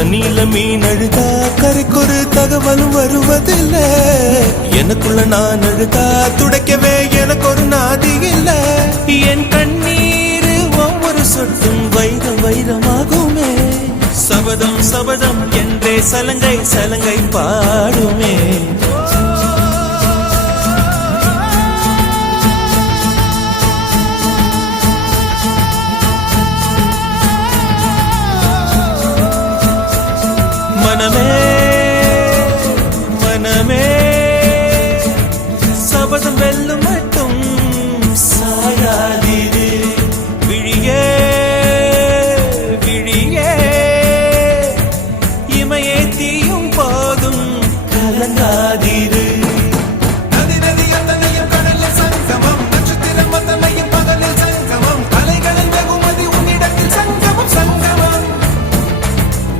தண்ணியில மீன் அழுதா கரைக்கொரு தகவலும் வருவதில்லை. எனக்குள்ள நான் அழுதா துடைக்கவே எனக்கு ஒரு நாதி இல்லை. என் கண்ணீர் ஒவ்வொரு சொட்டும் வைரம் வைரமாகுமே. சபதம் சபதம் என்றே சலங்கை சலங்கை பாடுமே.